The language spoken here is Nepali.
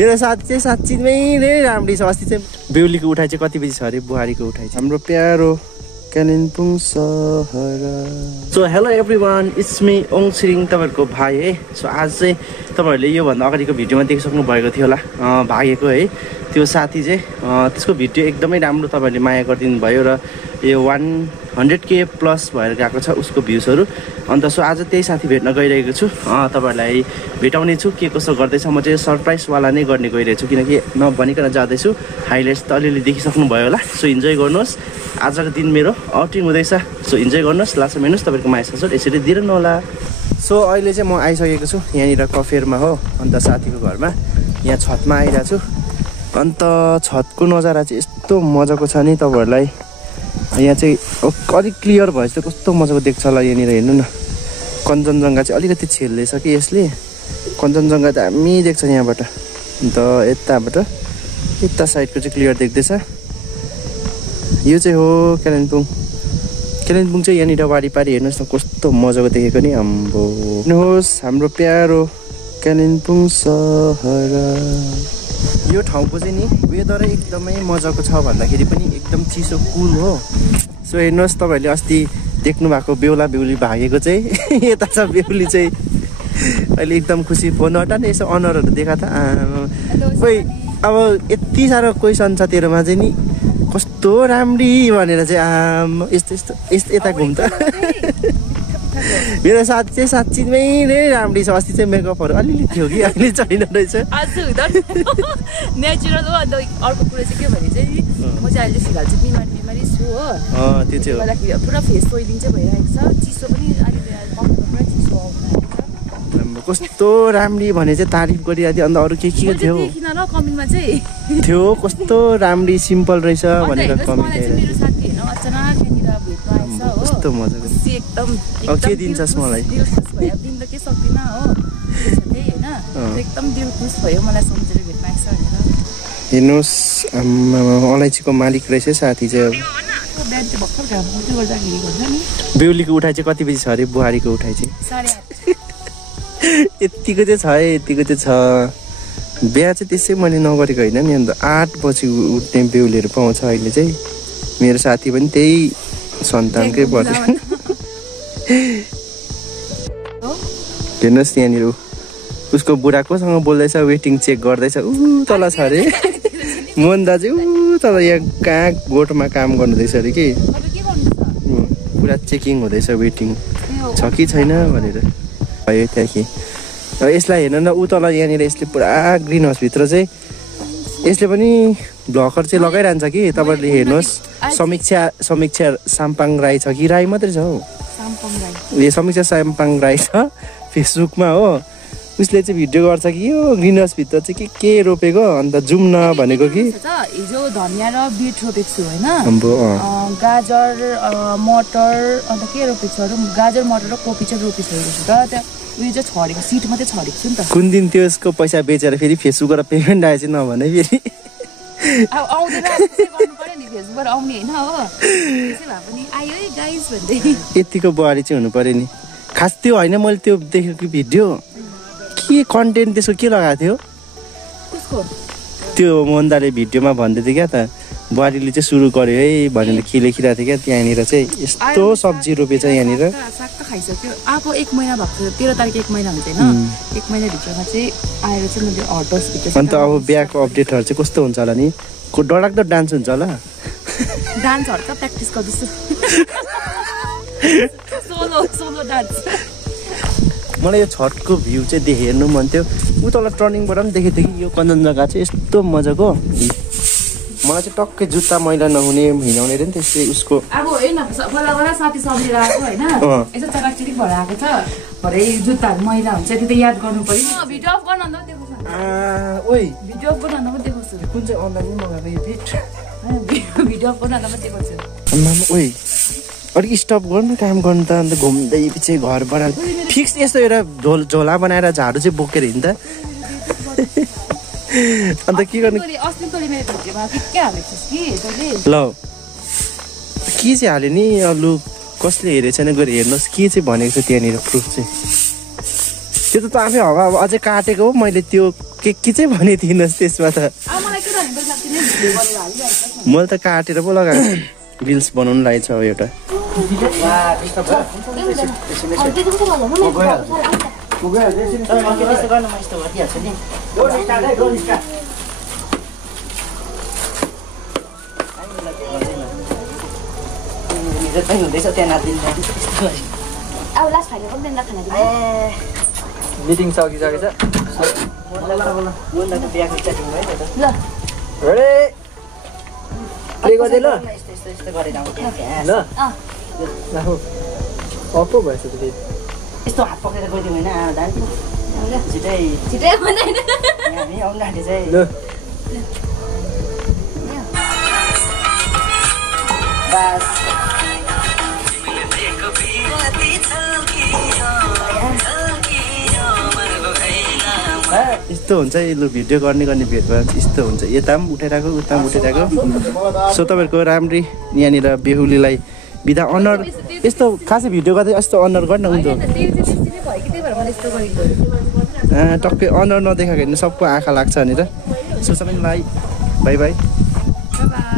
मेरो साथी चाहिँ साँच्चीमै धेरै राम्री छ। अस्ति चाहिँ बेहुलीको उठाइ चाहिँ कति बजी छ अरे? बुहारीको उठाइ चाहिँ हाम्रो प्यारो कालिम्पोङ सहर। So hello everyone, it's me Ong Chhiring, तपाईँहरूको भाइ है। सो आज चाहिँ तपाईँहरूले योभन्दा अगाडिको भिडियोमा देखिसक्नु भएको थियो होला, भागेको है त्यो साथी चाहिँ। त्यसको भिडियो एकदमै राम्रो तपाईँहरूले माया गरिदिनु भयो र यो 100K प्लस भएर गएको छ उसको भ्युजहरू। अन्त सो आज त्यही साथी भेट्न गइरहेको छु, तपाईँहरूलाई भेटाउने छु के कसो गर्दैछ। म चाहिँ सरप्राइजवाला नै गर्ने गइरहेको छु, किनकि नभनिकन जाँदैछु। हाइलाइट्स त अलिअलि देखिसक्नु भयो होला। सो इन्जोय गर्नुहोस्, आजको दिन मेरो आउटिङ हुँदैछ। सो इन्जोय गर्नुहोस्, लास्टमा हेर्नुहोस्, तपाईँको माया सपोर्ट यसरी दिनु होला। सो अहिले चाहिँ म आइसकेको छु यहाँनिर कफेरमा हो, अन्त साथीको घरमा यहाँ छतमा आइरहेको छु। अन्त छतको नजारा चाहिँ यस्तो मजाको छ नि, तपाईँहरूलाई यहाँ चाहिँ अलिक क्लियर भएछ त कस्तो मजाको देख्छ होला। यहाँनिर हेर्नु न, कञ्चनजङ्घा चाहिँ अलिकति छेल्दैछ कि यसले। कञ्चनजङ्घा दामी देख्छ यहाँबाट। अन्त यताबाट यता साइडको चाहिँ क्लियर देख्दैछ। यो चाहिँ हो कालिम्पोङ। कालिम्पोङ चाहिँ यहाँनिर वारिपारि हेर्नुहोस् न कस्तो मजाको देखेको नि। हाम्रो हेर्नुहोस् हाम्रो प्यारो कालिम्पोङ सहर। यो ठाउँको चाहिँ नि वेदर एकदमै मजाको छ भन्दाखेरि पनि एकदम चिसो कुल हो। सो हेर्नुहोस्, तपाईँहरूले अस्ति देख्नु भएको बेहुला बेहुली भागेको चाहिँ यता छ। बेहुली चाहिँ अहिले एकदम खुसी। फोन हटा नि, यसो अनुहारहरू देखा त। खोइ अब यति साह्रो क्वेसन छ तेरोमा चाहिँ नि, कस्तो राम्री भनेर चाहिँ यस्तो यस्तो यस्तो यता घुम्छ। मेरो साथी चाहिँ साँच्चीमै धेरै राम्री छ। अस्ति चाहिँ मेकअपहरू अलिअलि थियो कि अहिले छैन रहेछ। नेचुरल हो। अन्त अर्को कुरा चाहिँ के भने चाहिँ म चाहिँ अहिले फिलहाल चाहिँ बिमारी छु हो। त्यो चाहिँ हो, पुरा फेस सोइलिङ चाहिँ भइरहेको छ। चिसो पनि अहिले पुरा चिसो आउँछ। कस्तो राम्री भने चाहिँ तारिफ गरिरहेको थियो। अन्त अरू के थियो कमेन्टमा चाहिँ थियो कस्तो राम्री सिम्पल रहेछ भनेर कमेन्ट मेरो साथी हेर्न अचानक यहाँनिर भेट्नु आएछ हो। कस्तो मजाको एकदम अब के दिन्छस् मलाई? दिल खुस भयो। अब दिन त के सक्दिनँ हो, त्यही होइन। एकदम दिल खुस भयो मलाई सम्झेर भेट्नु आएछ भनेर। हेर्नुहोस्, अलैँचीको मालिक रहेछ साथी चाहिँ। बिहान चाहिँ भर्खर घाम उल्टी गर्दाखेरि भन्छ नि। बेहुलीको उठाइ चाहिँ कति बजी छ अरे? बुहारीको उठाइ चाहिँ 8:30। यतिको चाहिँ छ है, यतिको चाहिँ छ। बिहा चाहिँ त्यसै मैले नगरेको होइन नि। अन्त 8 बजी उठ्ने बेहुलीहरू पाउँछ अहिले चाहिँ। मेरो साथी पनि त्यही सन्तानकै पर्छ। हेर्नुहोस् यहाँनिर उसको बुढा कोसँग बोल्दैछ, वेटिङ चेक गर्दैछ। तल छ अरे मोहन दाजु, तल यहाँ कहाँ गोठमा काम गर्नुहुँदैछ अरे कि। पुरा चेकिङ हुँदैछ, वेटिङ छ कि छैन भनेर भयो त्यहाँदेखि। यसलाई हेर्नु न, ऊ तल यहाँनिर यसले पुरा ग्रिन हाउसभित्र चाहिँ यसले पनि भ्लगर चाहिँ लगाइरहन्छ कि। तपाईँहरूले हेर्नुहोस्, समीक्षा साम्पाङ राई छ कि राई मात्रै छ हौ? ए समीक्षा साम्पाङ राई छ फेसबुकमा हो। उसले चाहिँ भिडियो गर्छ कि यो ग्रिन हाउसभित्र चाहिँ के रोपेको, अन्त जाउँ न भनेको कि। हिजो धनिया र बिट रोपेको छु होइन, गाजर मटर अन्त के रोपेको छु, गाजर मटर र कोपी चाहिँ रोपेको छु त। त्यहाँ उयो चाहिँ छरेको, सिट मात्रै छरेको छु नि त। कुन दिन त्यो यसको पैसा बेचेर फेरि फेसबुकबाट पेमेन्ट आएछ नभने फेरि अब आउँदैन, गर्नु पर्यो नि, फेसबुकबाट आउने होइन हो। त्यसै भए पनि आयो है गाइस भन्दै। यतिको बुहारी चाहिँ हुनु पर्यो नि। खास त्यो होइन, मैले त्यो देखेको भिडियो के कन्टेन्ट त्यसको के लगाएको थियो त्यो मोहनदाले भिडियोमा भन्दै थियो क्या त, बुहारीले चाहिँ सुरु गर्यो है भनेर के लेखिरहेको थियो क्या। त्यहाँनिर चाहिँ यस्तो सब्जी रोपेछ यहाँनिर। साग त खाइसक्यो। आएको 1 महिना भएको छ, 13 तारिक 1 महिना हुन्छ होइन। 1 महिनाभित्रमा चाहिँ आएर चाहिँ मैले हटहाउसभित्र। अन्त अब बिहाको अपडेटहरू चाहिँ कस्तो हुन्छ होला नि? डरलाग्दो डान्स हुन्छ होला? डान्सहरू त प्र्याक्टिस गर्दैछु, सोलो डान्स। मलाई यो छतको भ्यू चाहिँ हेर्नु मन थियो। ऊ तल टर्निङबाट पनि देखेको थियो कि यो कञ्चनजङ्घा चाहिँ यस्तो मजाको। मलाई चाहिँ टक्कै जुत्ता मैला नहुने हिँडाउने रे नि त्यसले उसको। अब होइन बल्ल साथी सम्झेर आएको होइन, यसो चराकचिरिक भएर आएको छ। भरे जुत्ताहरू मैला हुन्छ, त्यो त याद गर्नु पर्यो। भिडियो अफ गर्न अन्त देखाउँछ। ओइ भिडियो अफ गर्न अन्त देखाउँछु। कुन चाहिँ अनलाइनमै मगाएको यो फिट? भिडियो अफ गर्न अन्त देखाउँछु। ओइ अलिक स्टप गर्नु काम गर्नु त। अन्त घुम्दै पछि घरबाट फिक्स यस्तो एउटा झोला बनाएर झाडु चाहिँ बोकेर हिँड्दा। अन्त के गर्नु? ल के चाहिँ हाल्यो नि? लु कसले हेरेको छैन गएर हेर्नुहोस् के चाहिँ भनेको छ त्यहाँनिर प्रुफ चाहिँ। त्यो त आफै हवा अझै काटेको हो मैले। त्यो के चाहिँ भनिदिनुहोस् त्यसमा त मलाई के भनेको साथी नै भिडियो गरेर हालिरहेको मैले त काटेर पो लगाएको रिल्स बनाउनु लागेको छ अब एउटा मिटिङ सकिसकेछ प्ले गर्दै ल ल अप्पो भएछ त फेरि यस्तो हात पक्रेर गइदिउँ होइन दाजु छिटै छिटै भन्दैन हामी आउँदाखेरि चाहिँ ल बस यस्तो हुन्छ लु भिडियो गर्ने भेट भएर यस्तो हुन्छ यता पनि उठाइरहेको उता पनि उठाइरहेको सो तपाईँहरूको राम्री यहाँनिर बेहुलीलाई बिदा अनर यस्तो खासै भिडियो गर्दै यस्तो अनर गर्न हुन्थ्यो टक्कै अनर नदेखाएको हेर्नु सबको आँखा लाग्छ भनेर सो सबैलाई बाई बाई